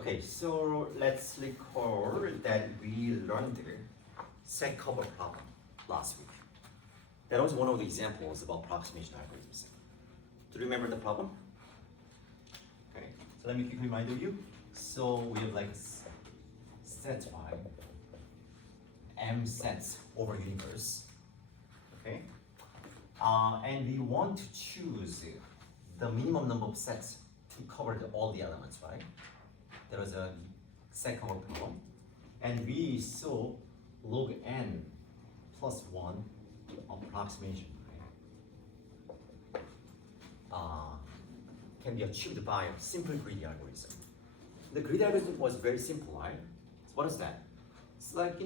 Okay, so let's recall that we learned the set cover problem last week. That was one of the examples about approximation algorithms. Do you remember the problem? Okay, so let me quickly remind you. So we have like set y, m sets over universe. Okay, and we want to choose the minimum number of sets to cover all the elements, right? There was a set cover problem, and we saw log n plus 1 approximation, right? Can be achieved by a simple greedy algorithm. The greedy algorithm was very simple, right? So what is that? It's like,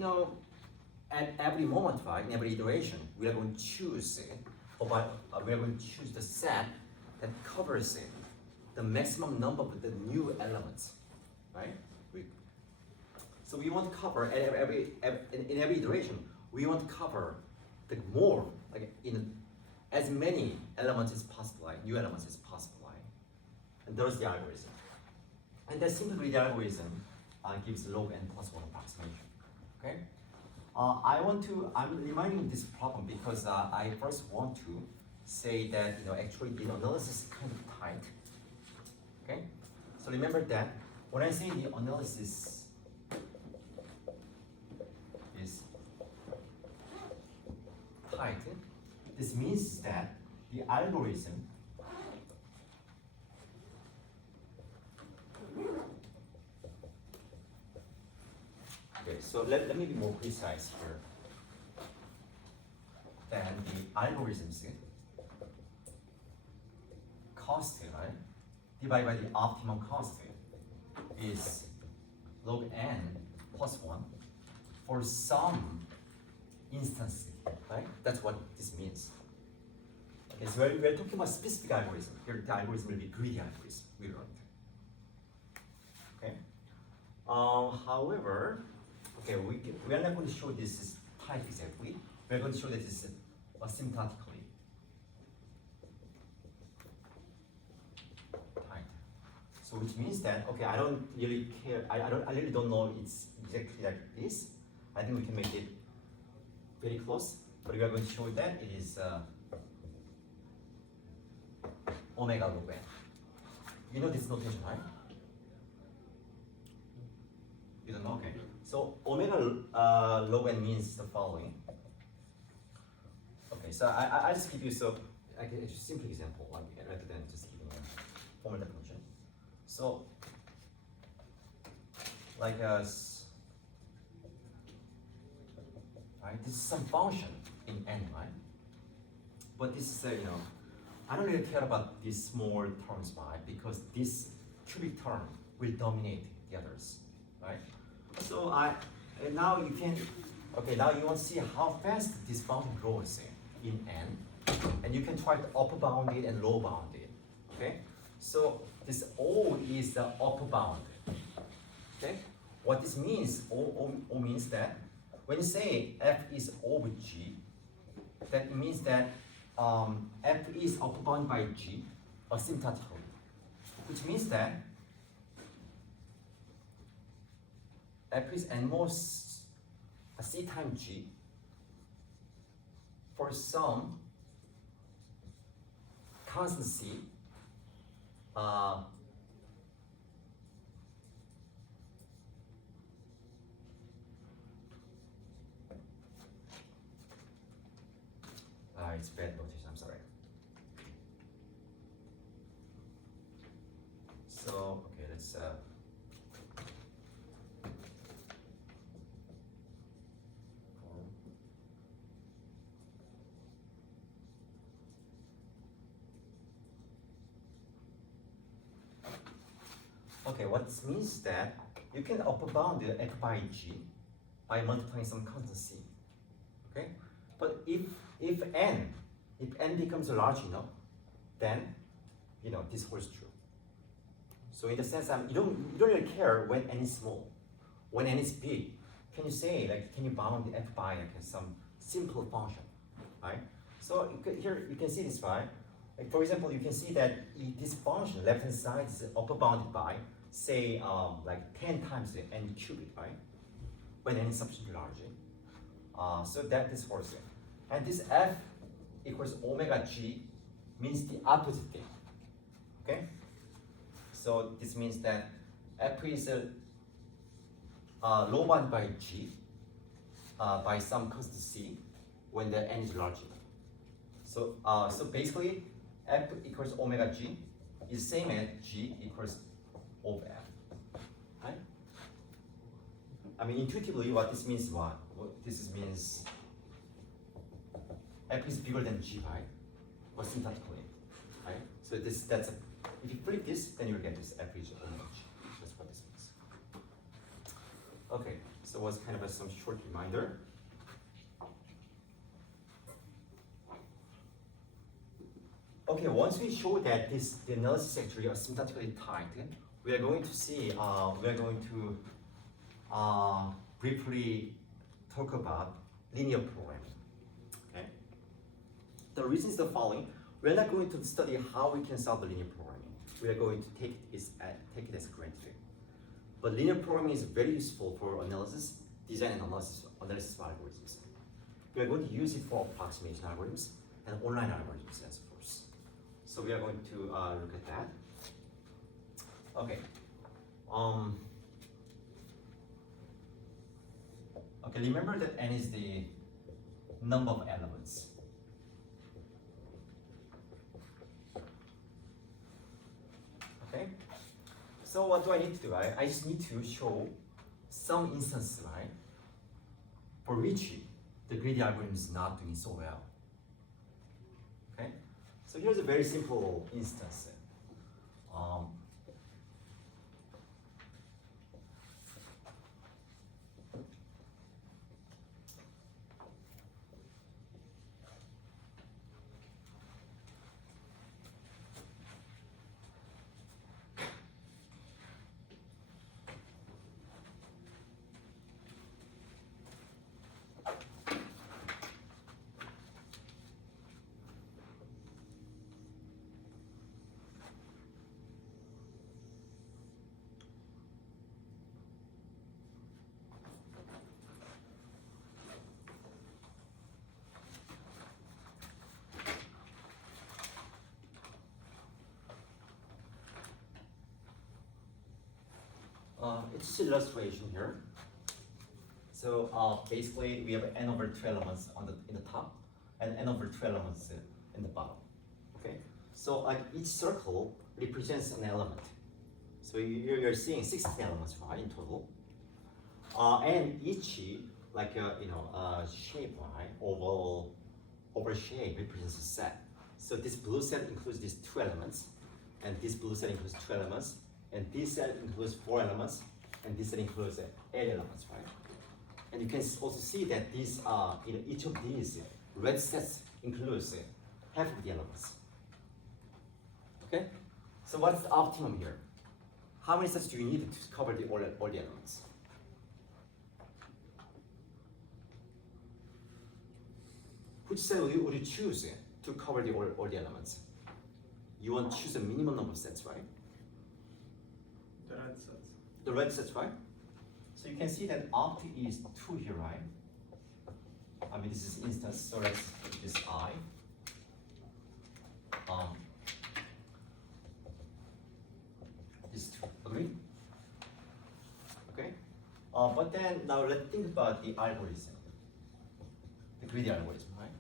at every moment, right, in every iteration, we are going to choose we are going to choose the set that covers the maximum number of the new elements, right? So we want to cover in every iteration, we want to cover the more, like in as many elements as possible, like new elements as possible, right? And there's the algorithm. And that simple greedy algorithm gives log n plus 1 approximation. Okay? I'm reminding this problem because I first want to say that actually the analysis is kind of tight. Okay? So remember that when I say the analysis is tight, this means that the algorithm okay, so let me be more precise here. Then the algorithm's cost, right, divided by the optimum cost is log n plus 1 for some instance, right? That's what this means. Okay, so we're talking about specific algorithm. Here the algorithm will be greedy algorithm, we learned. Okay. However, okay, we are not going to show this is tight exactly. We are going to show that this is asymptotically tight. So which means that, okay, I don't really care. I really don't know it's exactly like this. I think we can make it very close, but we are going to show that it is omega log n. You know this notation, right? You don't know? Okay. So omega log n means the following. Okay, so I just give you I can just simple example rather than just giving a formal definition. So like right, this is some function in n, right? But this is I don't really care about these small terms, right? Because this cubic term will dominate the others, right? So now you can, okay, now you want to see how fast this function grows in n, and you can try to upper bound it and lower bound it, okay? So this O is the upper bound, okay? What this means, O means that when you say f is over g, that means that f is upper bound by g asymptotically, which means that f is n more c times g for some constant c it's bad notation, I'm sorry. So, okay, let's okay, what this means that you can upper bound the f by g by multiplying some constant c. Okay? But if n becomes large enough, then this holds true. So in the sense you don't really care when n is small. When n is big, can you say can you bound the f by some simple function, right? So here you can see this, right? Like for example, you can see that this function left hand side is upper bounded by say like 10 times the n cubic, right? When n is sufficiently large. So that is force. And this F equals omega g means the opposite thing. Okay? So this means that F is low bound by g by some constant c when the n is large. So so basically F equals omega g is same as g equals of F. Right? I mean intuitively what this means what this means F is bigger than g, right? Or syntactically, right? So that's if you flip this, then you'll get this F is omega g. That's what this means. Okay, so it was kind of some short reminder. Okay, once we show that the analysis actually are syntactically tied, we are going to see briefly talk about linear programming. Okay. The reason is the following: we are not going to study how we can solve the linear programming. We are going to take it as granted. But linear programming is very useful for analysis, design and analysis of algorithms. We are going to use it for approximation algorithms and online algorithms as course. So we are going to look at that. Okay. Okay, remember that n is the number of elements. Okay. So what do I need to do? I just need to show some instance, right, for which the greedy algorithm is not doing so well. Okay. So here's a very simple instance. It's just an illustration here. So basically, we have n over 2 elements in the top, and n over 2 elements in the bottom. Okay. So like each circle represents an element. So you're seeing 16 elements, right, in total. And each like shape, right, oval shape represents a set. So this blue set includes these 2 elements, and this blue set includes 2 elements, and this set includes 4 elements, and this set includes 8 elements, right? And you can also see that these each of these red sets includes half of the elements. Okay? So what's the optimum here? How many sets do you need to cover all the elements? Which set would you choose to cover all the elements? You want to choose a minimum number of sets, right? The red sets. The red sets, right? So you can see that opt is 2 here, right? I mean, this is instance, so let's put this I. This 2, agree? Okay? But then, now let's think about the algorithm. The greedy algorithm, right?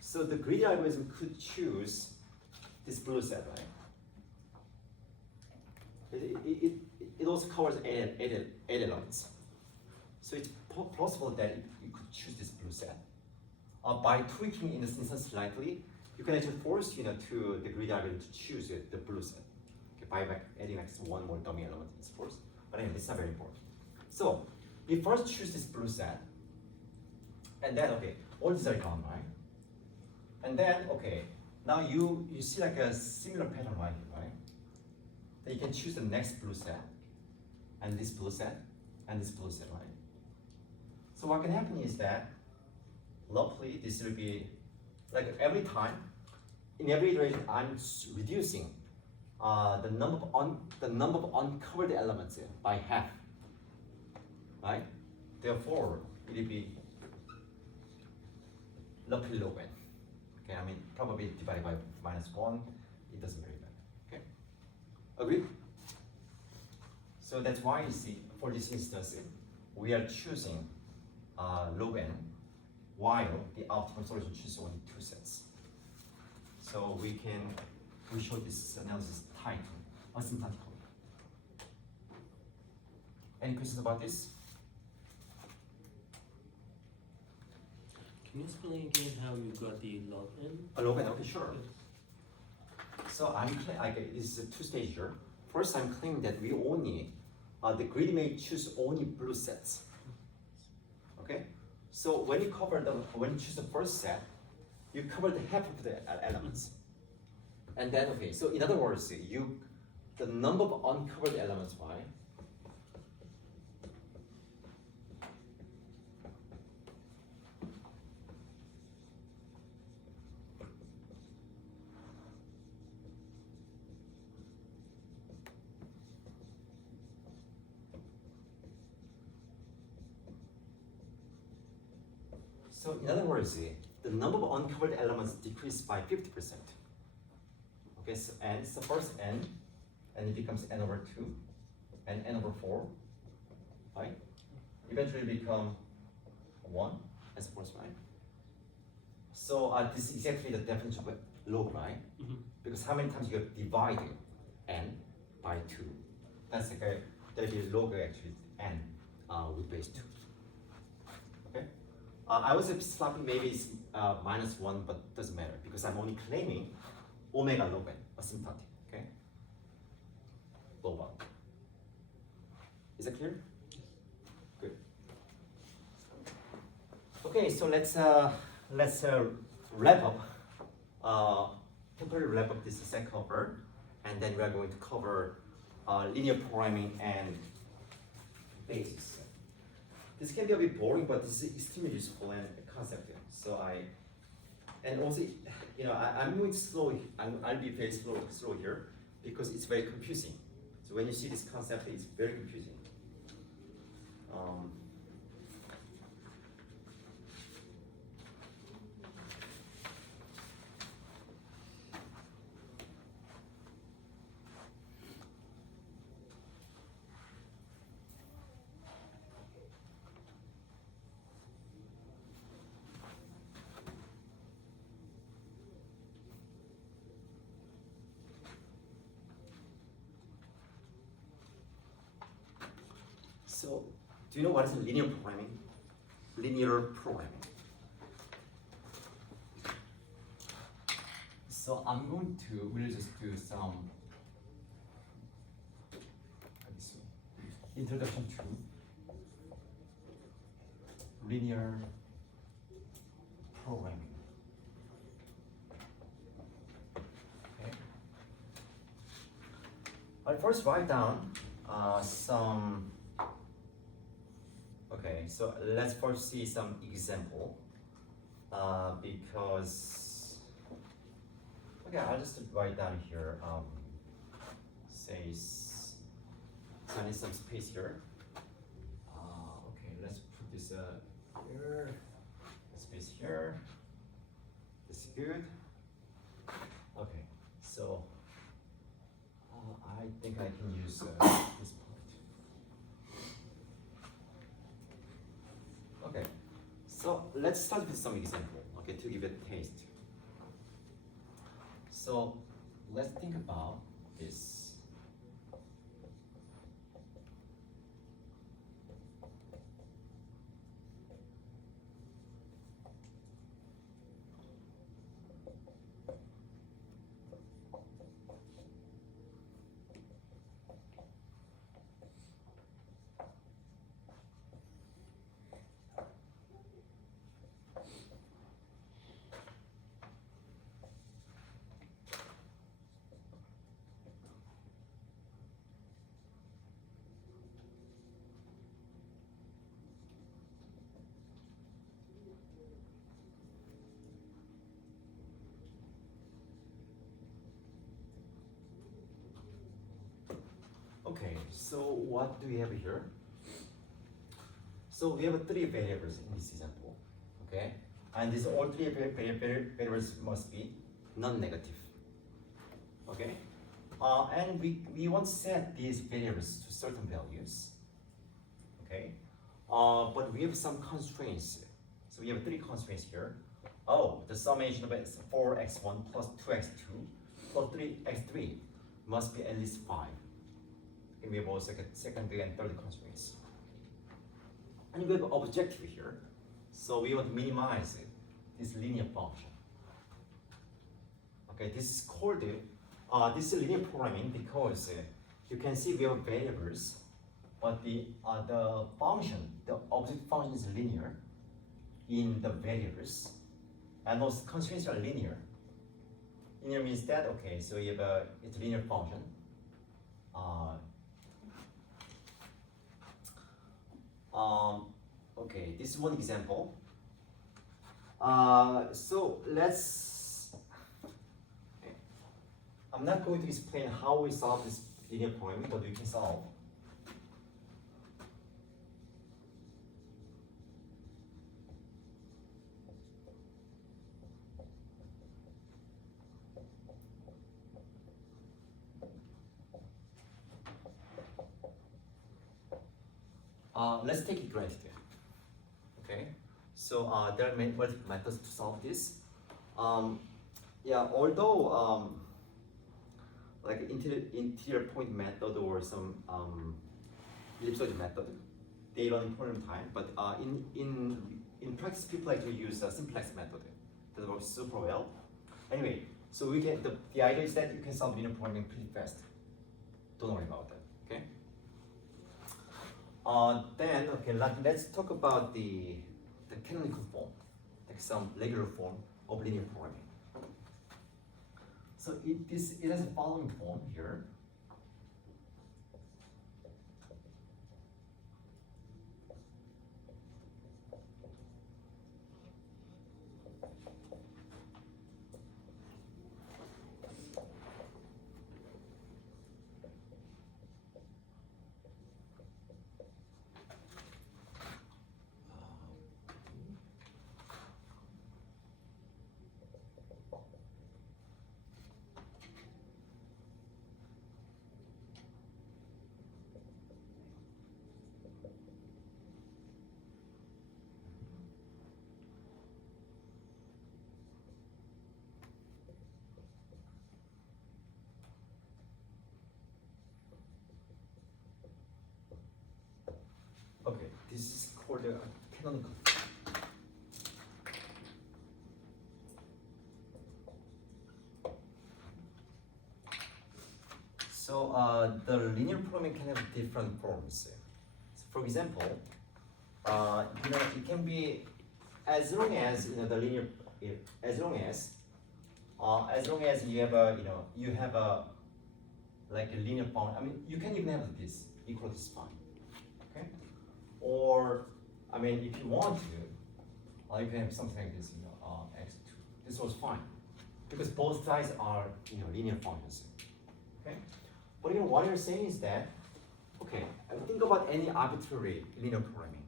So the greedy algorithm could choose this blue set, right? It also covers 8 elements. So it's possible that you could choose this blue set. By tweaking in this instance slightly, you can actually force to the greedy algorithm to choose the blue set. Okay, by adding like one more dummy element in force. But anyway, it's not very important. So we first choose this blue set, and then all these are gone, right? And then now you see like a similar pattern right here, right? Then you can choose the next blue set, and this blue set, and this blue set, right? So what can happen is that, luckily, this will be like every time, in every iteration, I'm reducing the number of uncovered elements by half, right? Therefore, it will be roughly log n. Okay, I mean probably divided by -1. It doesn't really matter. Okay, agree? So that's why you see for this instance we are choosing log n, while the optimal solution chooses only 2 sets. So we show this analysis tight, asymptotically. Any questions about this? Can you explain again how you got the log n? Log n, okay, sure. So this is a 2-stage here. First, I'm claiming that we only, the grid may choose only blue sets. Okay? So when you choose the first set, you cover the half of the elements. And then, okay, so in other words, the number of uncovered elements, y, so in other words, the number of uncovered elements decreased by 50%. Okay, so n is the first n, and it becomes n over 2, and n over 4, right? Eventually become 1 as opposed, right? So this is exactly the definition of a log, right? Mm-hmm. Because how many times you have divided n by 2? That's like that is log actually n with base 2. Okay? I was swapping maybe it's -1, but doesn't matter because I'm only claiming omega log n, asymptotic. Okay? Low bound. Is that clear? Good. Okay, so let's wrap up. Temporarily wrap up this set cover, and then we are going to cover linear programming and basics. This can be a bit boring, but this is extremely useful and concept. So and also, I'm going slow. I'll be very slow here because it's very confusing. So when you see this concept, it's very confusing. So, do you know what is linear programming? Linear programming. So we'll just do some, let me see, introduction to linear programming. Okay. I'll first write down some. Okay, so let's first see some example because, okay, I'll just write down here, says, so I need some space here. Okay, let's put this here, space here, this is good. Okay, so I think I can use this part. Okay, so let's start with some example, okay, to give it a taste. So let's think about this. Okay, so what do we have here? So we have three variables in this example, okay? And these all three variables must be non-negative, okay? And we want to set these variables to certain values, okay? But we have some constraints. So we have three constraints here. Oh, the summation of 4x1 plus 2x2 plus 3x3 must be at least 5. And we have also secondary and third constraints. And we have an objective here. So we want to minimize this linear function. Okay, this is called this is linear programming because you can see we have variables, but the function, the object function is linear in the variables, and those constraints are linear. Linear means that okay, so you have it's a linear function. Okay, this is one example. So let's. I'm not going to explain how we solve this linear problem, but we can solve. Let's take it granted. Okay, so there are multiple methods to solve this. Yeah, although like interior point method or some ellipsoid method, they run important time. But in practice, people like to use a simplex method that works super well. Anyway, so we can the idea is that you can solve linear programming pretty fast. Don't worry about that. Okay. Then okay, let's talk about the canonical form, like some regular form of linear programming. So it has the following form here. Okay, this is called a canonical. So the linear programming can have different forms. So for example, it can be as long as the linear, as long as you have a like a linear function. I mean, you can even have this equal to this fine. Okay, or I mean, if you want to, you can have something like this. X2. This was fine because both sides are linear functions. Okay, but what you're saying is that okay, think about any arbitrary linear programming,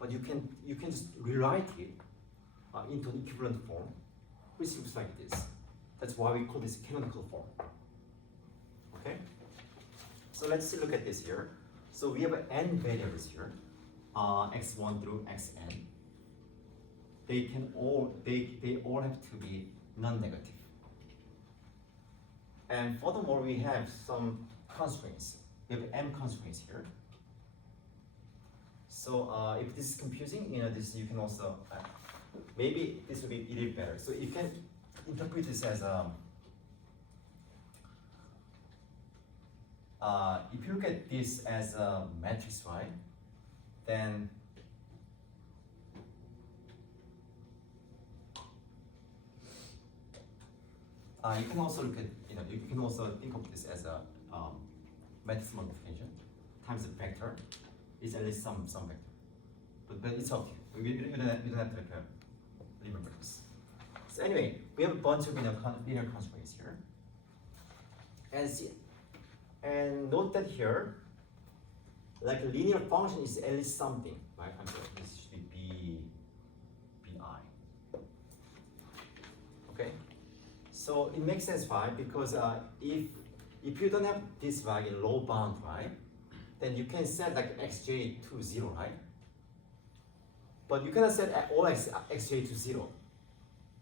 but you can just rewrite it into an equivalent form, which looks like this. That's why we call this canonical form. Okay, so let's look at this here. So we have n variables here, x1 through xn. They all have to be non-negative. And furthermore, we have some constraints. We have m constraints here. So if this is confusing, this you can also maybe this will be a little better. So you can interpret this as if you look at this as a matrix, right? Then you can also look at you can also think of this as a matrix multiplication times a vector is at least some vector, but it's up to you. We don't have to remember this. So anyway, we have a bunch of linear constraints here, and note that here like a linear function is at least something, right? I'm sorry, this should be bi. Okay, so it makes sense, right? Because if you don't have this value in low bound, right, then you can set like xj to 0, right? But you cannot set all xj to 0,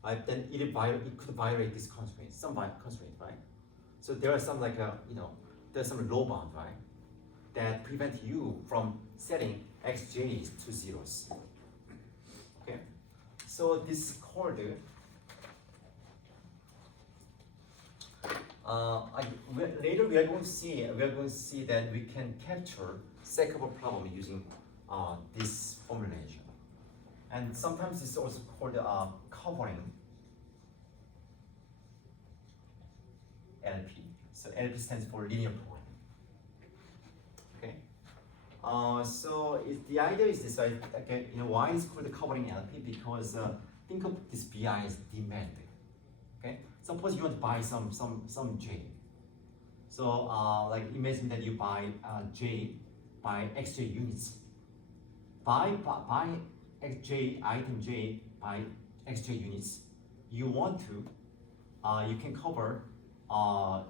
right? Then it could violate this constraint, some constraint, right? So there are some like there's some low bound, right, that prevent you from setting xj's to zeros. Okay, so this is called later we are going to see that we can capture secable problem using this formulation, and sometimes it's also called covering LP. So LP stands for linear programming. Okay. So the idea is this, right? Again, why it's called covering LP? Because think of this BI as demand. Okay. Suppose you want to buy some J. So like imagine that you buy J by xj units. Buy xj item J by xj units. You want to you can cover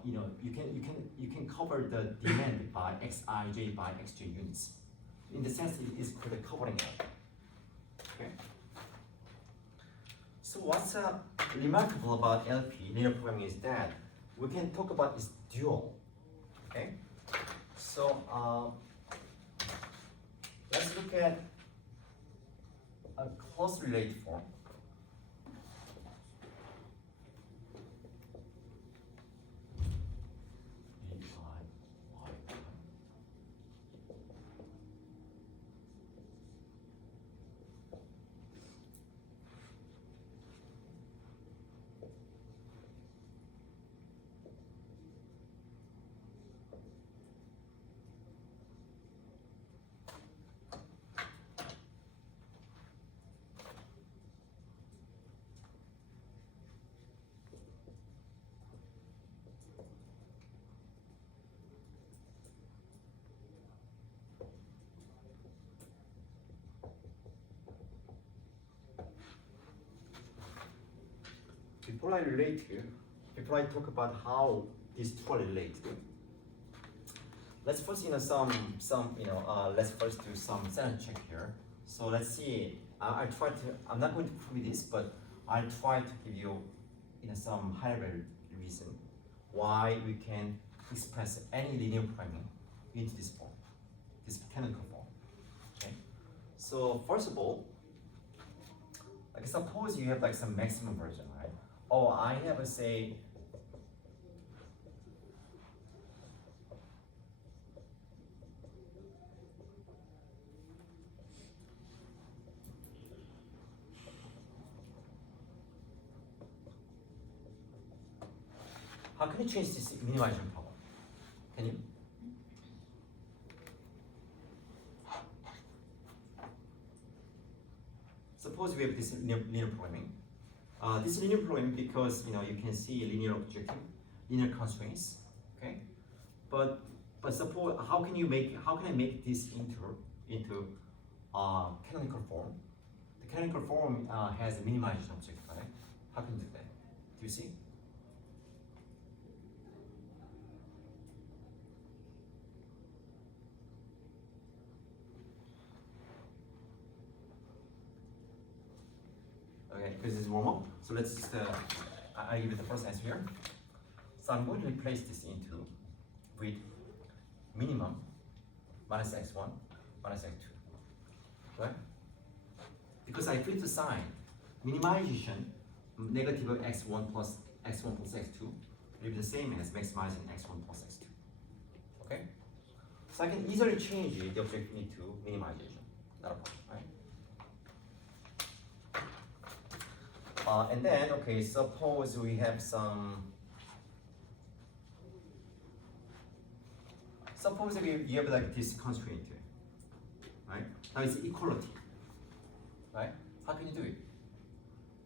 you can cover the demand by xij by xj units. In the sense, it is called a covering error. Okay. So what's remarkable about LP linear programming is that we can talk about its dual. Okay. So let's look at a closely related form. Before I talk about how these two are related, let's first let's first do some sanity check here. So let's see. I'm not going to prove this, but I'll try to give you some high level reason why we can express any linear programming into this form, this canonical form. Okay. So first of all, like suppose you have like some maximum version, right? Oh, I have a say. How can you change this minimization problem? Can you? Suppose we have this linear programming. This linear programming because you can see linear objective, linear constraints. Okay, but suppose how can I make this into canonical form? The canonical form has a minimization objective, right? How can you do that? Do you see? Okay, because this is warm up. So let's just, I give you the first answer here. So I'm going to replace this into with minimum minus x1 minus x2, right? Because I flip the sign, minimization negative x1 plus x2 will be the same as maximizing x1 plus x2. Okay? So I can easily change the objective into minimization. Not a problem, right? And then, okay, suppose we have suppose you have like this constraint, right? Now it's equality, right? How can you do it?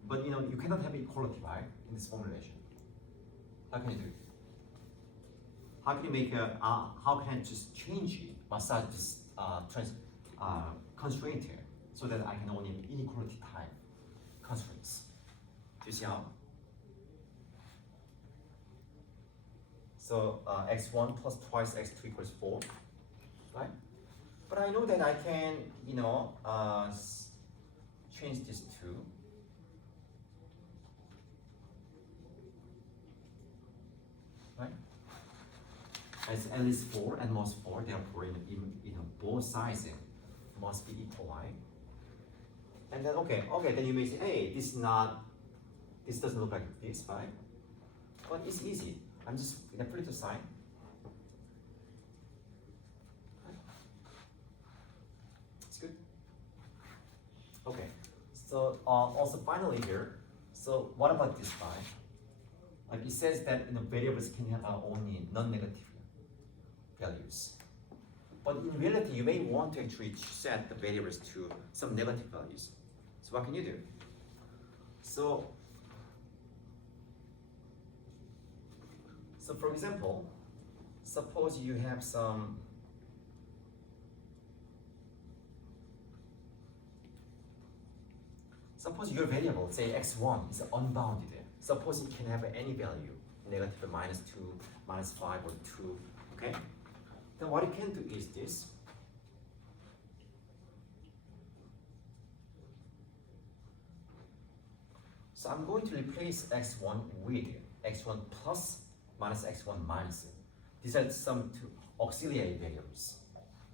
But you cannot have equality, right? In this formulation. How can you do it? How can you make how can I just change it, massage this constraint here, so that I can only inequality type constraints. Do you see how? So x1 plus twice x2 equals 4, right? But I know that I can, change this to right? It's at least 4 and most 4, therefore both sides must be equal, right? And then okay, then you may say, hey, this doesn't look like this, right? But it's easy. I'm just gonna put it aside. It's good. Okay. So also finally here, so what about this guy? Like it says that variables can have only non-negative values. But in reality, you may want to actually set the variables to some negative values. So what can you do? So for example, suppose you have suppose your variable, say x1, is unbounded. Suppose it can have any value, negative -2, -5, or 2, okay? Then what you can do is this. So I'm going to replace x1 with x1 plus minus x1 minus. These are some two auxiliary variables.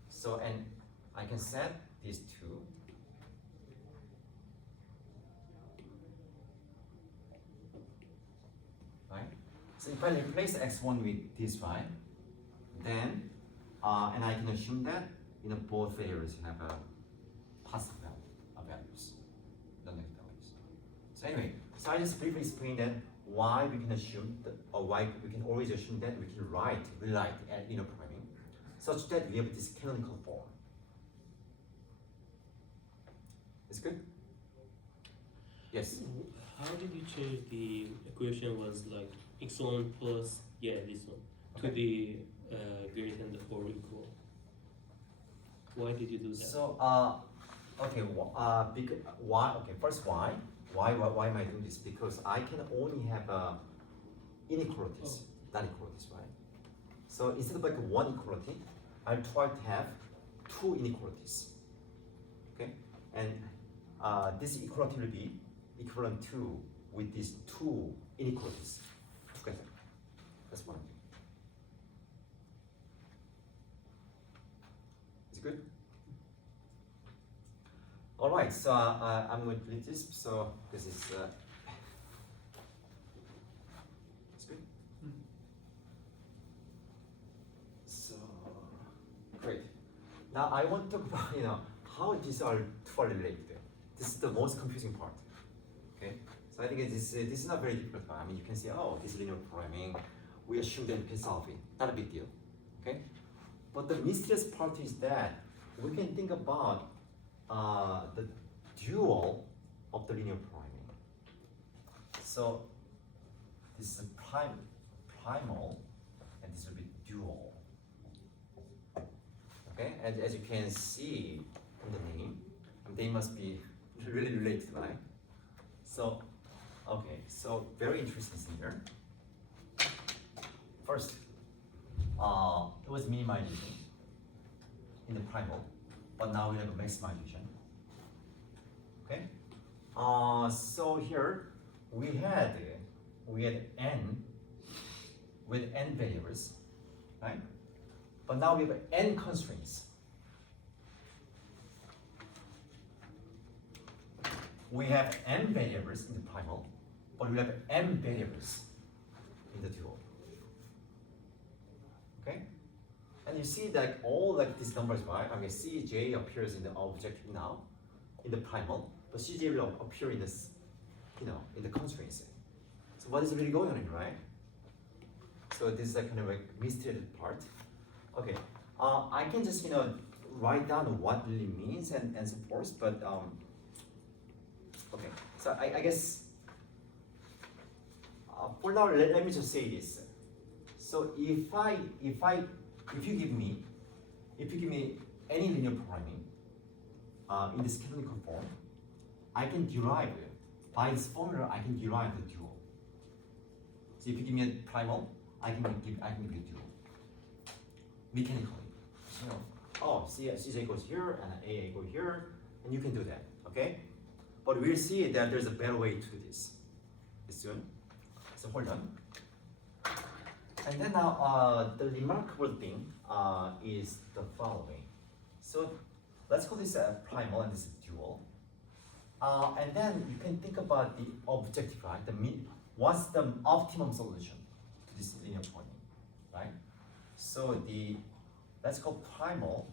So, and I can set these two. Right? So if I replace x1 with this, right, then, and I can assume that both variables have a positive values, non-negative values. So anyway, so I just briefly explained that why we can assume that, or why we can always assume that we can rewrite linear programming, such that we have this canonical form. It's good? Yes? How did you change the equation was like x1 plus, this one, to the greater than or equal? Why did you do that? So, okay, because, why? Okay, first why? Why am I doing this? Because I can only have inequalities, not equalities, right? So instead of like one equality, I'll try to have two inequalities. Okay, and this equality will be equivalent to with these two inequalities together. That's one. Is it good? All right, so I'm going to delete this. So this is it's good. So great. Now I want to talk about how these are two are related. This is the most confusing part. Okay, so I think this is not very difficult. I mean, you can say, oh, this is linear programming. We assume that we can solve it. Not a big deal. Okay, but the mysterious part is that we can think about the dual of the linear programming. So this is primal, and this will be dual. Okay, and as you can see from the name, they must be really related, right? So, okay, so very interesting thing here. First, it was minimization in the primal, but now we have a maximization. Okay, so here we had n with n variables, right? But now we have n constraints. We have n variables in the primal, but we have m variables in the dual. Okay, and you see that all like these numbers, right? I mean, Cj appears in the objective now, in the primal, but Cj will appear in this, in the constraints. So what is really going on here, right? So this is a kind of a mysterious part. Okay, I can just write down what it really means and supports, but okay. So I guess for now let me just say this. So if you give me any linear programming in this canonical form, I can derive it. By this formula, I can derive the dual. So if you give me a primal, I can give you a dual. Mechanically. You know, oh, CJ equals here and AA equals here, and you can do that, okay? But we'll see that there's a better way to do this soon. So hold on. And then now the remarkable thing is the following. So let's call this a primal and this is dual. And then you can think about the objective, right? What's the optimum solution to this linear programming, right? So let's call primal.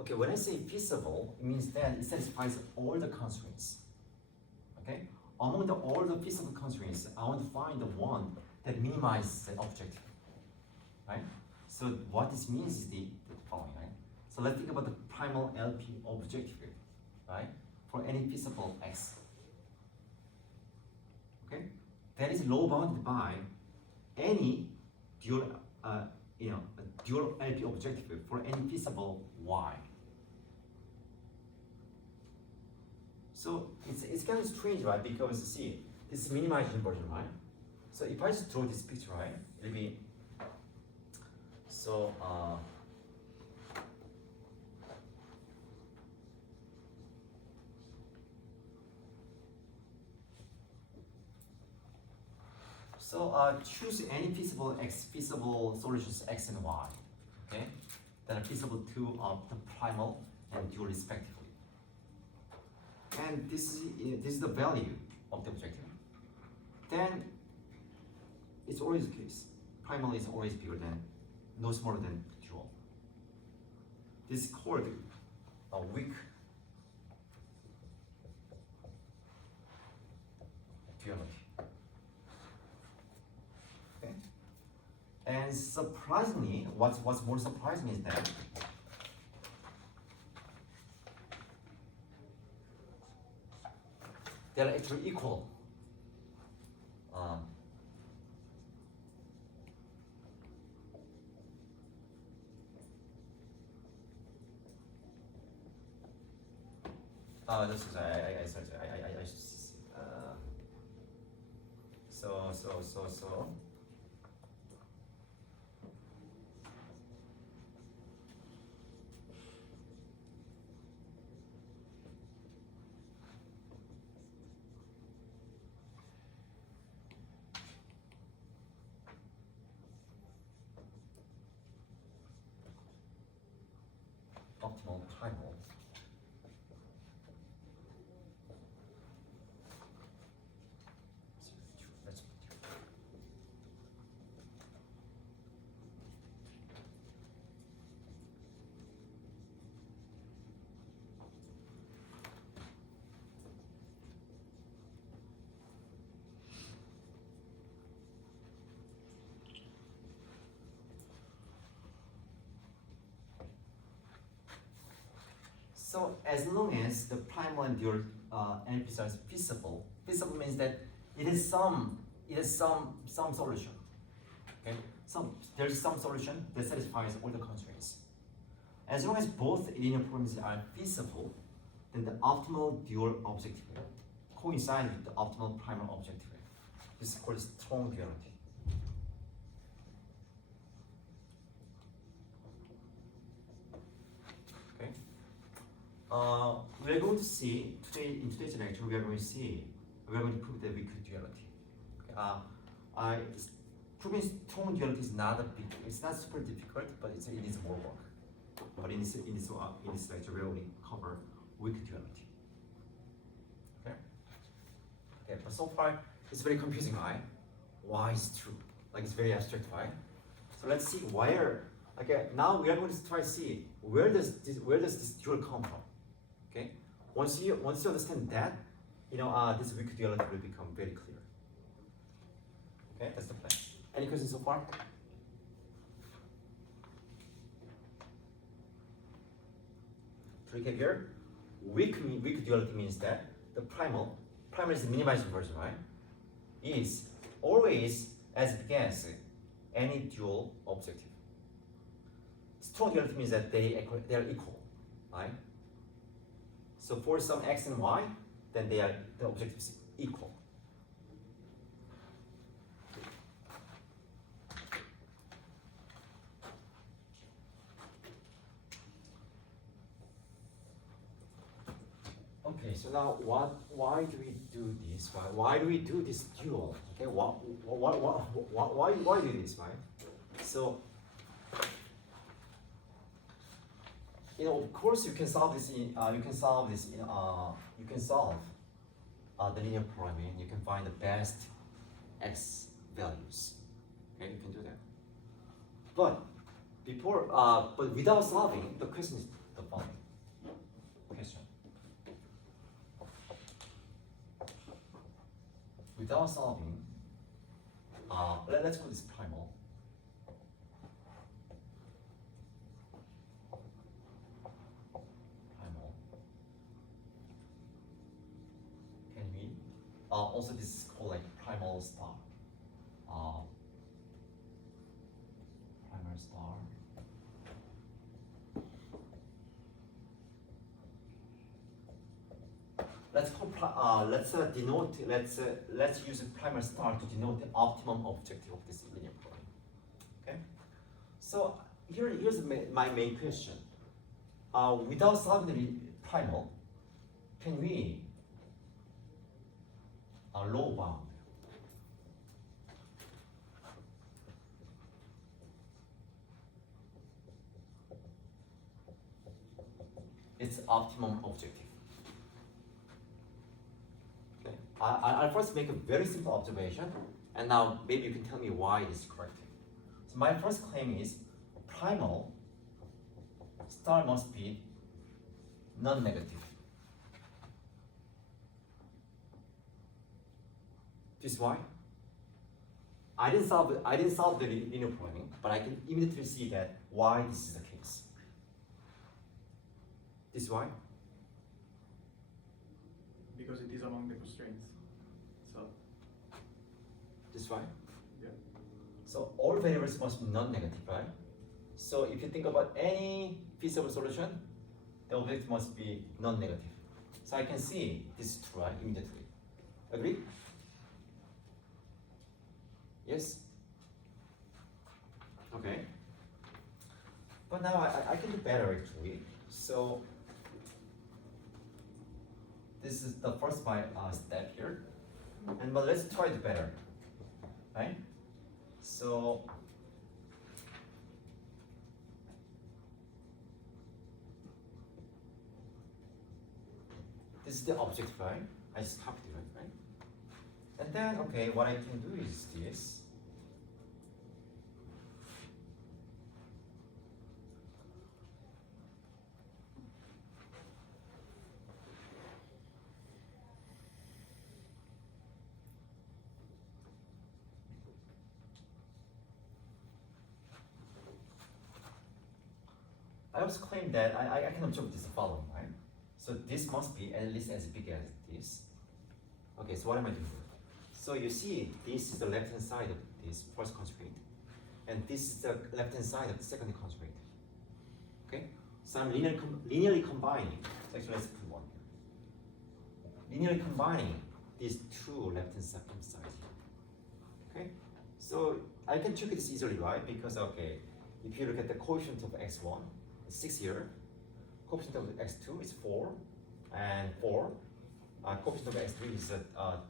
Okay, when I say feasible, it means that it satisfies all the constraints. Okay? Among all the feasible constraints, I want to find the one that minimizes the objective. Right? So what this means is the following, right? So let's think about the primal LP objective, right? For any feasible X. Okay? That is low bounded by any dual a dual LP objective for any feasible Y. So it's kind of strange, right? Because see, this is minimization version, right? So if I just draw this picture, right, it'll be so choose any feasible solutions X and Y, okay? That are feasible to the primal and dual respectively. And this is the value of the objective. Then it's always the case. Primal is always bigger than, no smaller than dual. This is called a weak duality. Okay. And surprisingly, what's more surprising is that they are actually equal. This is I should see. So. Optimal primal. So as long as the primal and dual NPs are feasible, feasible means that it is some solution. Okay, there's some solution that satisfies all the constraints. As long as both linear programs are feasible, then the optimal dual objective coincides with the optimal primal objective. This is called strong duality. We are going to see today in today's lecture. We are going to prove that we could duality. Okay. proving strong duality is not a big. It's not super difficult, but it needs more work. But in this lecture, we only cover weak duality. Okay. Okay. But so far, it's very confusing, right? Why is true? Like it's very abstract, right? So let's see where. Okay. Now we are going to try to see where does this dual come from? Okay. Once you understand that, this weak duality will become very clear. Okay, that's the plan. Any questions so far? To recap here, weak duality means that the primal is the minimized version, right? Is always as big as any dual objective. Strong duality means that they are equal, right? So for some x and y, then the objectives equal. Okay, so now why do we do this? Why do we do this dual? Okay, why do this, right? So, of course, you can solve this in the linear programming. You can find the best x values. Okay, you can do that. But without solving, the question is the following question. Without solving, let's call this primal. Can we? Also, this is called like primal star. Primal star. Let's use a primal star to denote the optimum objective of this linear program. Okay. So here's my main question. Without solving the primal, can we low bound? Its optimum objective. Okay. I'll first make a very simple observation, and now maybe you can tell me why it is correct. So my first claim is primal star must be non-negative. This is why? I didn't solve the linear programming, but I can immediately see that why this is the case. This is why? Because it is among the constraints. So. This is why? Yeah. So all variables must be non-negative, right? So if you think about any feasible solution, the object must be non-negative. So I can see this is true, right? Immediately. Agree? Yes? Okay. But now I can do better actually. So this is the first step here. But let's try it better. Right? So this is the object, right? I just copied it, right? And then, okay, what I can do is this. I also claim that I can observe this following, right? So this must be at least as big as this. Okay, so what am I doing? So you see, this is the left-hand side of this first constraint, and this is the left-hand side of the second constraint. Okay, so I'm linearly combining. Actually, let's put one here. Linearly combining these two left-hand sides here. Okay, so I can check this easily, right? Because okay, if you look at the coefficient of x1, it's 6 here. Coefficient of x2 is 4, and 4. Coefficient of x3 is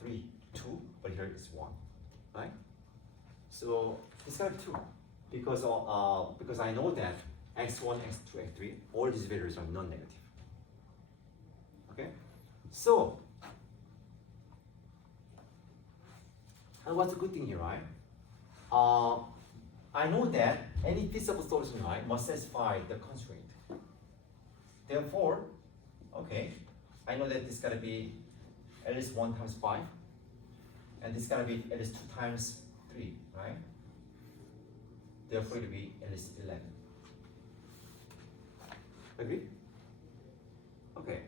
3, 2, but here it's 1, right? So discard 2 because I know that x1, x2, x3, all these values are non-negative. Okay, so and what's the good thing here, right? I know that any feasible solution, right, must satisfy the constraint. Therefore, okay, I know that this gotta be at least 1 times 5, and this gotta be at least 2 times 3, right? Therefore, it will be at least 11. Agree? Okay.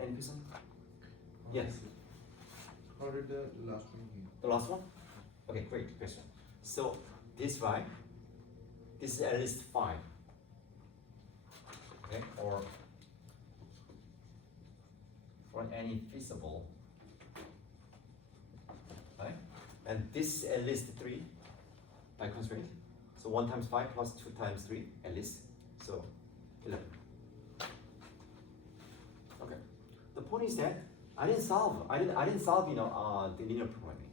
Any question? Yes. How did the last one came? The last one? Okay, great question. So this right, this is at least 5. Okay, or for any feasible, right? And this is at least 3 by constraint. So 1 times 5 plus 2 times 3 at least. So 11. Okay. The point is that I didn't solve the linear programming.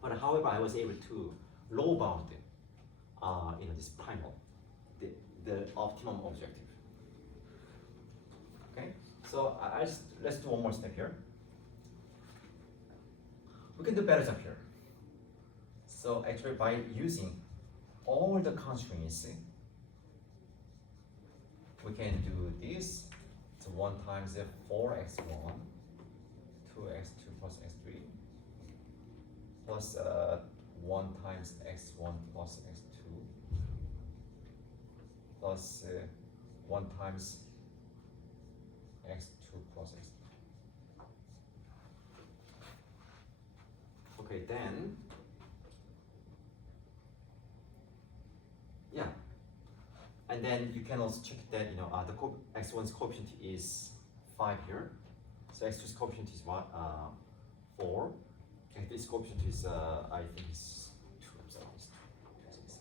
But however, I was able to low bound this primal, the optimum objective. Okay, so let's do one more step here. We can do better job here. So actually, by using all the constraints, we can do this. So 1 times 4x1, 2x2 plus x3. Plus 1 times x1 plus x2 plus 1 times x2 plus x3. Okay, then yeah, and then you can also check that the x1's coefficient is 5 here, so x2's coefficient is 4. And this coefficient is, I think it's 2. I'm sorry, it's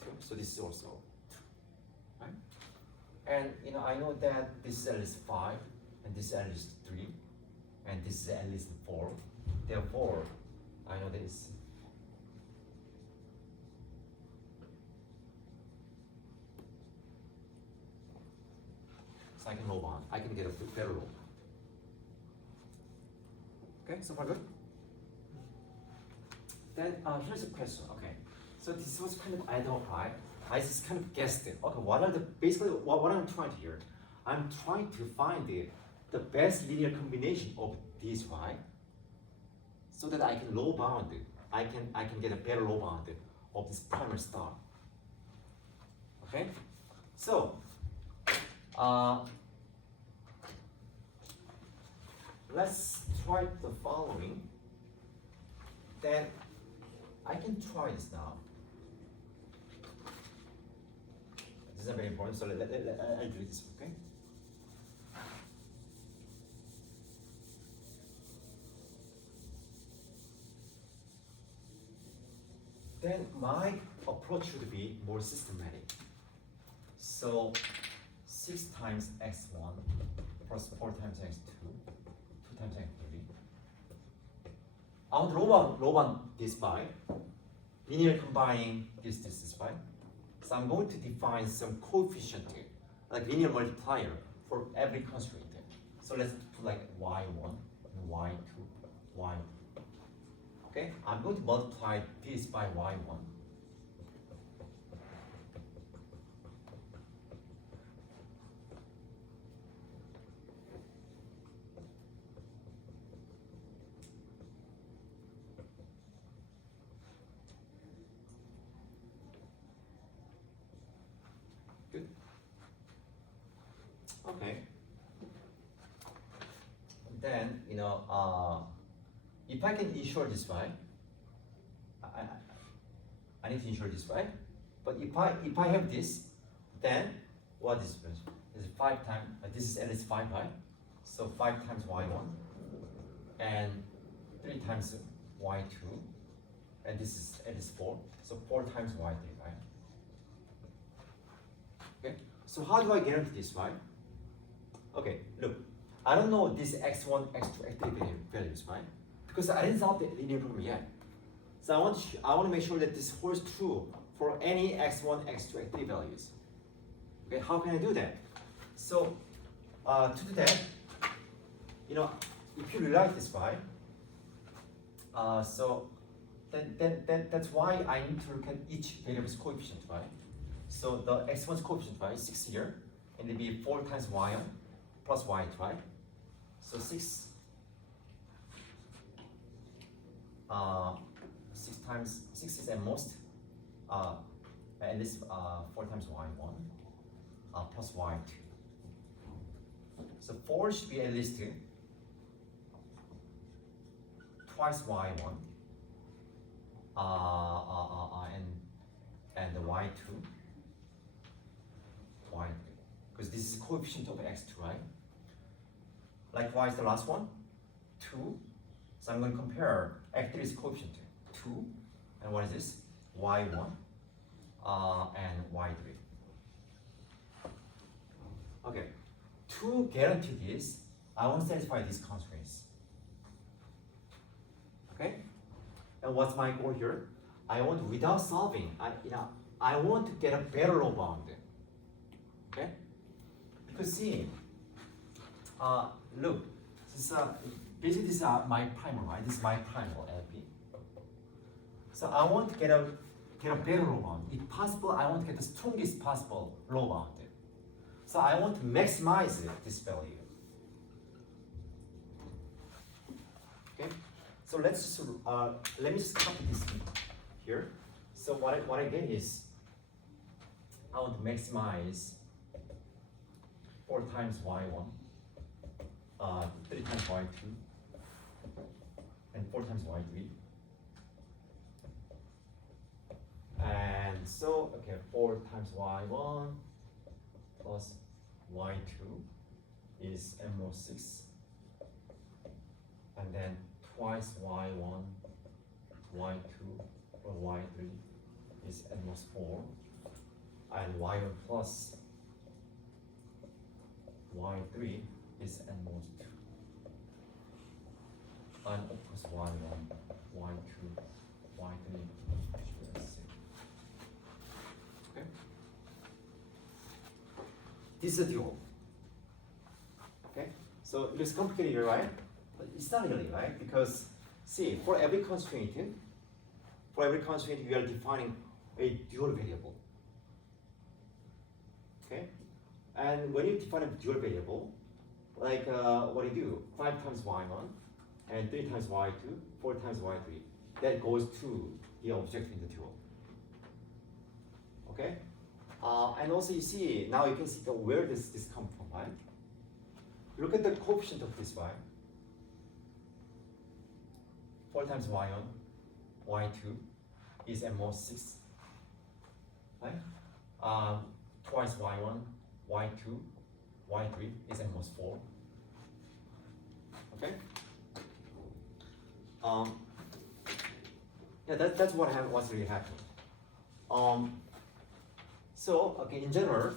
2. So this is also 2, right? And I know that this is at least 5, and this is at least 3, and this is at least 4. Therefore, I know this. So I can low bound. I can get a better low bound. Okay, so far good. Then here's a question. Okay, so this was kind of ad hoc, right? I just kind of guessed it. Okay, what I'm trying to hear? I'm trying to find the best linear combination of these, right? So that I can low bound it. I can get a better low bound of this primary star. Okay, so let's try the following. Then I can try this now. This is very important, so I'll do this, okay? Then my approach would be more systematic. So 6 times x1 plus 4 times x2, 2 times x3. I want to low bound this by linear combining this by. So I'm going to define some coefficient, like linear multiplier for every constraint. So let's put like y1 and y2, y. Okay, I'm going to multiply this by y1. Good. Okay. Then if I can ensure this y, I need to ensure this y. But if I have this, then what is this? Is 5 times this is at least 5, right? So 5 times y1 and 3 times y2, and this is at least 4. So 4 times y3, right? Okay. So how do I guarantee this, right? Okay, look, I don't know these x1, x2, x3 values, right? because I didn't solve the linear problem yet. So I want to make sure that this holds true for any x1, x2, x3 values. Okay, how can I do that? So to do that, you know, if you rewrite this by, so then that's why I need to look at each variable's coefficient, right? So the x1's coefficient, right, is 6 here, and it'll be 4 times y1 plus y2, right? So 6 is at most, at least 4 times y1 plus y2. So 4 should be at least twice y1 and the y2, because this is coefficient of x2, right? Likewise, the last one, 2. So I'm going to compare x3's coefficient, 2, and what is this? y1 and y3. Okay, to guarantee this, I want to satisfy these constraints. Okay, and what's my goal here? I want, without solving, I want to get a better low bound. Okay, because see, look, basically this is my primal, right? This is my primal LP. So I want to get a better low bound. If possible, I want to get the strongest possible low bound. So I want to maximize this value. Okay. So let's just let me just copy this here. So what I get is I want to maximize 4 times y1, 3 times y2, and 4 times y3. And so, okay, 4 times y1 plus y2 is n more 6. And then twice y1, y2, or y3 is n minus 4. And y1 plus y3 is n minus 2. And of course y1, y2, y3 should be 6. Okay? This is a dual. Okay? So it looks complicated, right? But it's not really, right? Because see, for every constraint we are defining a dual variable. Okay? And when you define a dual variable, like what do you do? 5 times y1 and 3 times y2, 4 times y3. That goes to the object in the dual. Okay? And also you see, now you can see where this comes from, right? Look at the coefficient of this y. 4 times y1, y2 is n more 6, right? Twice y1, y2, y3 is n more 4. Okay? Yeah, that's what's really happening. So okay, in general,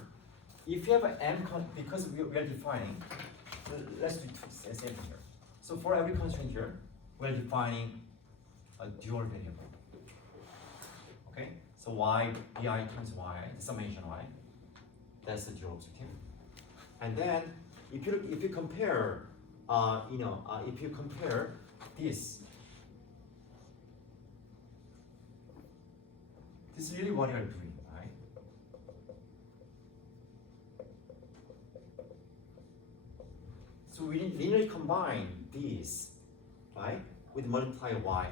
if you have an m because we are defining, let's do same thing here. So for every constraint here, we're defining a dual variable. Okay, so y bi times y, the summation y, that's the dual objective. And then if you compare, if you compare this is really what you are doing, right? So we linearly combine these, right, with multiply yi.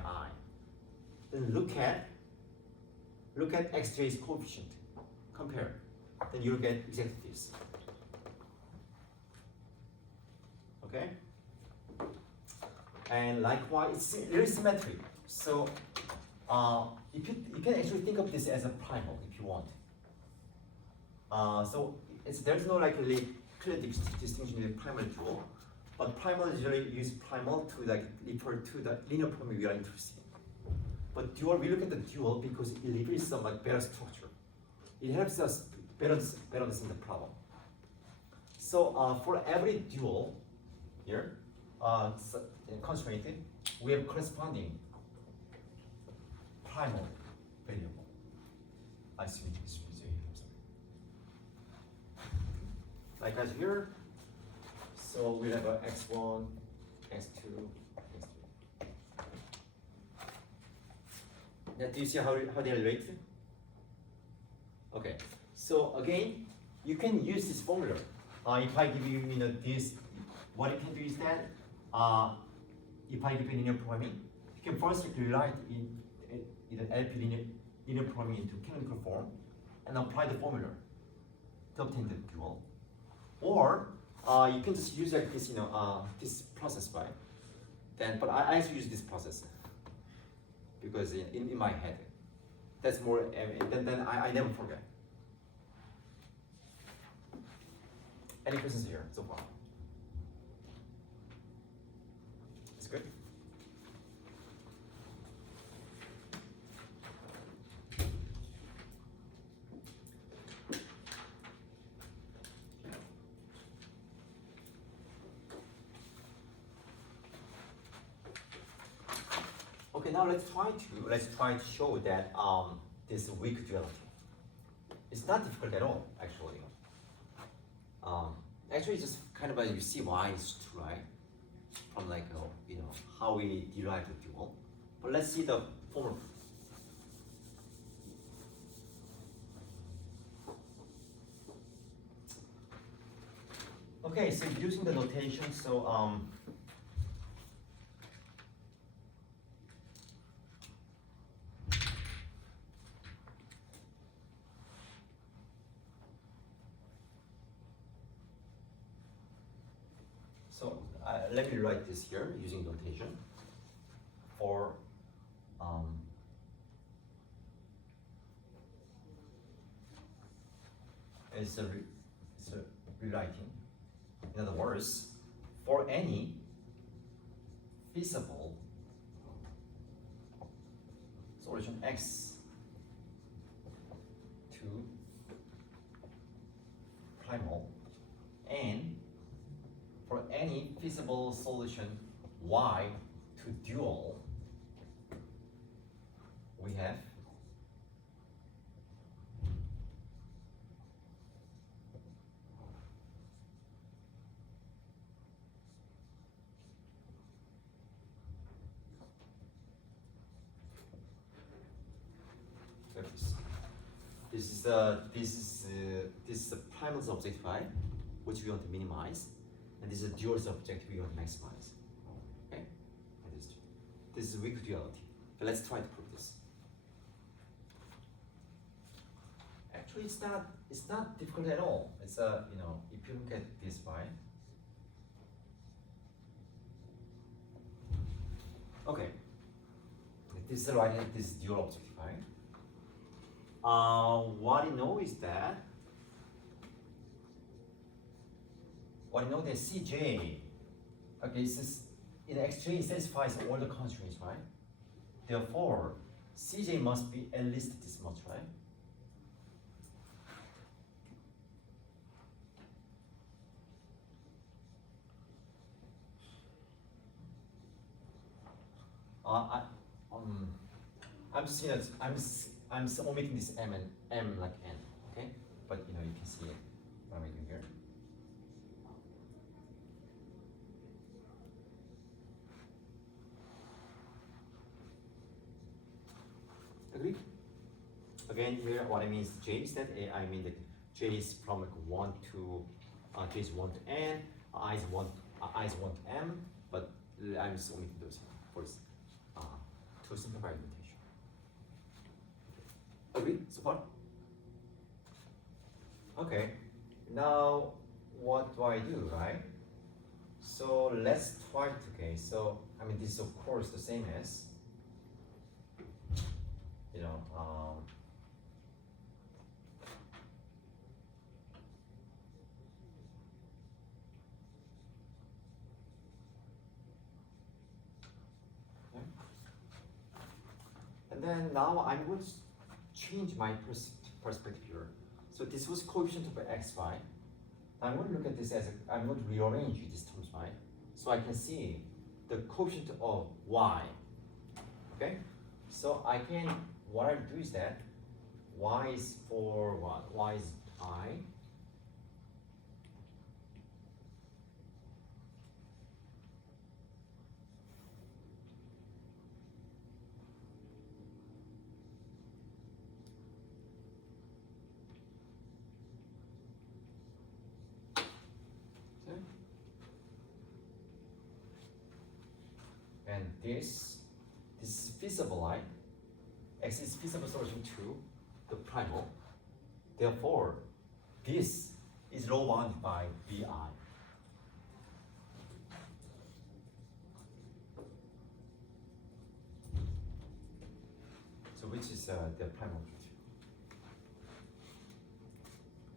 Then look at xj's coefficient. Compare. Then you'll get exactly this. Okay? And likewise, it's really symmetric. So you can actually think of this as a primal if you want. So there's no like really clear distinction between primal and dual, but primal usually use primal to like refer to the linear problem we are interested in. But dual, we look at the dual because it reveals some like better structure. It helps us better understand the problem. So for every dual here, constraint, we have corresponding primal variable. I see. Like as here, so we have a x1, x2, x3. Now, do you see how they are related? Okay, so again, you can use this formula. If I give you, this, what you can do is that, if I give you linear programming, you can first rewrite in an LP linear programming into canonical form and apply the formula to obtain the dual. Or you can just use like this, this process, right? Then, but I also use this process because in my head, that's more. Then I never forget. Any questions here so far? It's good. Okay, now let's try to show that this weak duality. It's not difficult at all, actually. Actually, just kind of you see why it's true, right? From like how we derive the dual. But let's see the formula. Okay, so using the notation, so let me write this here using notation for it's a rewriting. In other words, for any feasible solution x to primal and for any feasible solution y to dual, we have this is the primal subject y, which we want to minimize, and this is a dual subject we want to maximize. Okay, this is weak duality. Okay, let's try to prove this. Actually, it's not difficult at all. It's if you look at this y. Okay, this is right. This is dual object, right? What you know is that Cj, okay, this in xj satisfies all the constraints, right? Therefore, Cj must be at least this much, right? I'm just omitting this m and m like n, okay? But you can see it what I'm doing here. Agree? Again, here what I mean is j is that I mean that j is from like 1 to j is 1 to n, I is 1 to m, but I'm just omitting those for this to simplify the notation. Agree so far? Okay. Now what do I do, right? So let's try to, okay, so I mean this is of course the same as and then now I'm going to change my perspective here. So this was coefficient of x, y. I'm going to look at this as I'm going to rearrange these terms, right? So I can see the coefficient of y. Okay, so I can, what I do is that y is for what? Y is I. Okay. And this is feasible, right? X is feasible solution to the primal. Therefore, this is low bounded by bi. So which is the primal objective.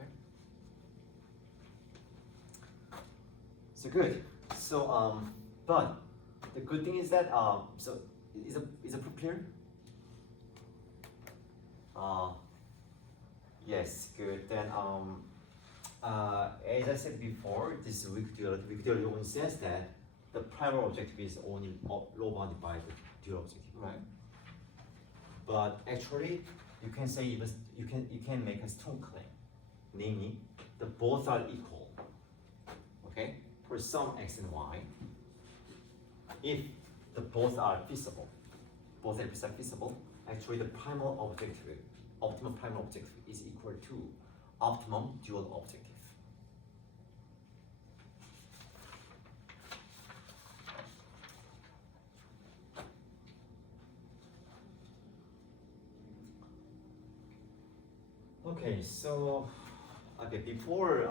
Okay. So good. So but the good thing is that so is a proof clear? Yes, good. Then as I said before, this weak duality only says that the primal objective is only low bounded by the dual objective, right? But actually, you can say even you can make a strong claim, namely, the both are equal. Okay, for some x and y, if the both are feasible, both are feasible, actually the primal objective, optimum primal objective is equal to optimum dual objective. Okay, so before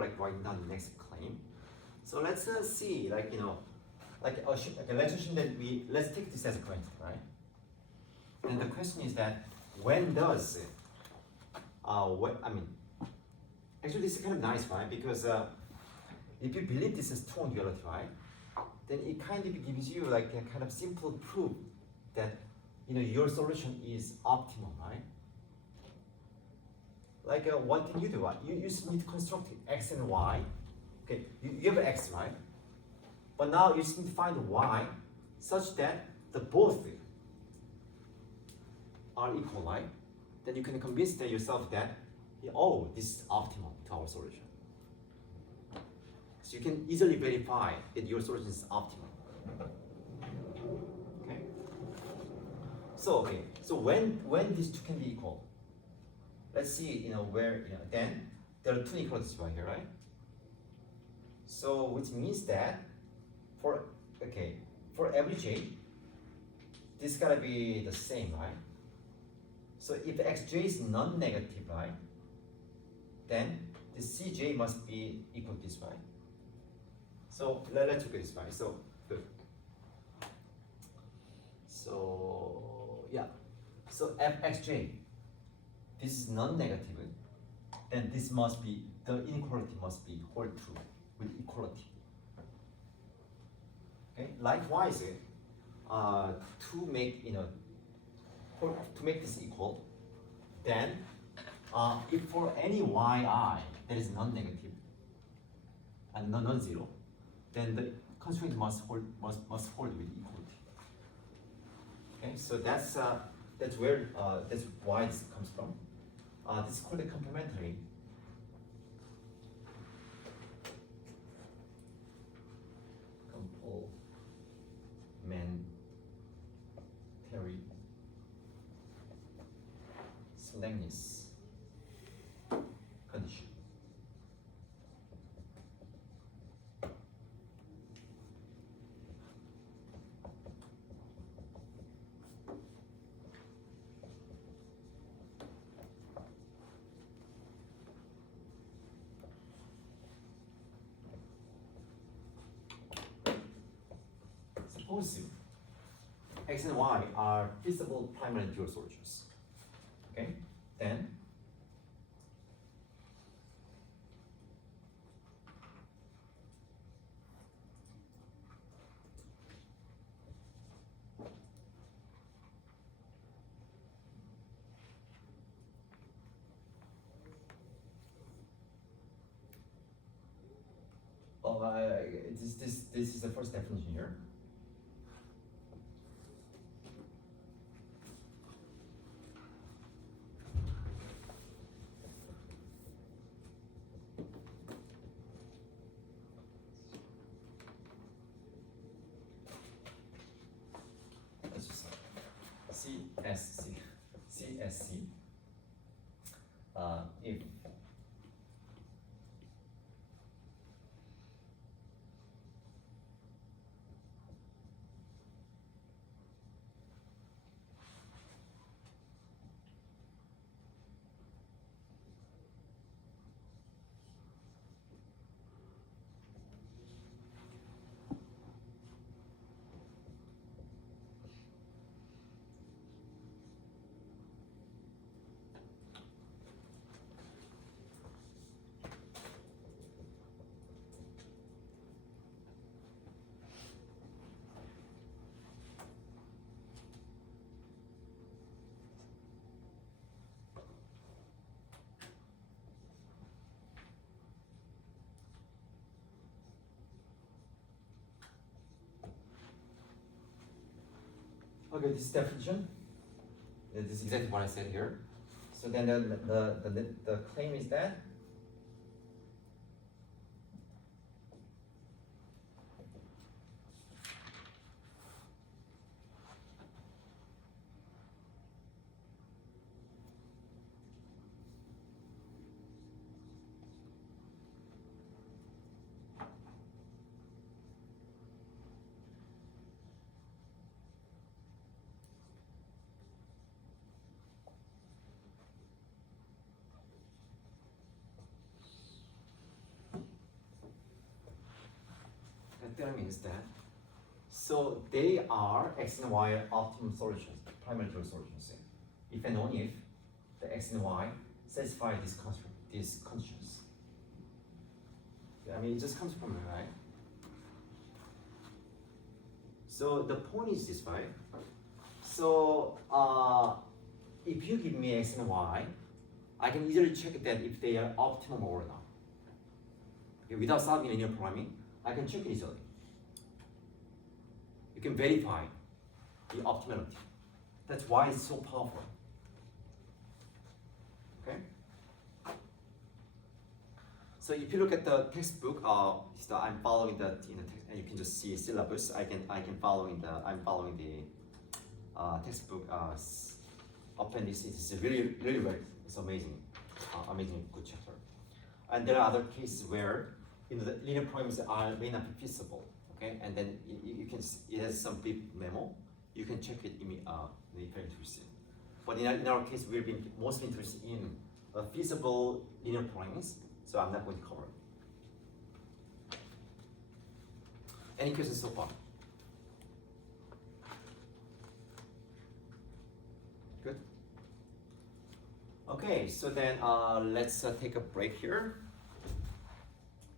like writing down the next claim, so let's see, like let's assume that let's take this as a granted, right? And the question is that when does actually this is kind of nice, right? Because if you believe this is strong duality, right, then it kind of gives you like a kind of simple proof that your solution is optimal, right? Like what can you do? You just need to construct x and y. Okay, you have x, right? But now you just need to find y such that the both are equal, right? Then you can convince yourself that, oh, this is optimal to our solution. So you can easily verify that your solution is optimal. Okay. So when these two can be equal, let's see, where then there are two inequalities right here, right? So which means that for every j, this gotta be the same, right? So if xj is non-negative, right, then the cj must be equal to this, right? So let's look at this, right? So good. So yeah, so fxj, this is non-negative, then this must be, the inequality must be hold true with equality. Okay. Likewise, to make this equal, then if for any yi that is non-negative and non-zero, then the constraint must hold with equality. Okay, so that's why this comes from. This is called a complementary. Complementary slackness condition. Suppose x and y are feasible primary and dual solutions. Okay, then this is the first definition here. Let's just CSC. If okay, this definition. This is exactly what I said here. So then the claim is that that means that so they are x and y optimum solutions, primary dual solutions. If and only if the x and y satisfy these conditions. I mean, it just comes from it, right? So the point is this, right? So if you give me x and y, I can easily check that if they are optimal or not. Okay, without solving linear programming, I can check it easily. You can verify the optimality. That's why it's so powerful. Okay? So if you look at the textbook, so I'm following the text, and you can just see syllabus. I'm following the textbook appendix. It's really very, it's amazing, amazing good chapter. And there are other cases where the linear problems may not be feasible. Okay, and then you can, it has some big memo. You can check it if you're interested. But in our case, we've been mostly interested in feasible linear problems, so I'm not going to cover it. Any questions so far? Good. Okay, so then let's take a break here.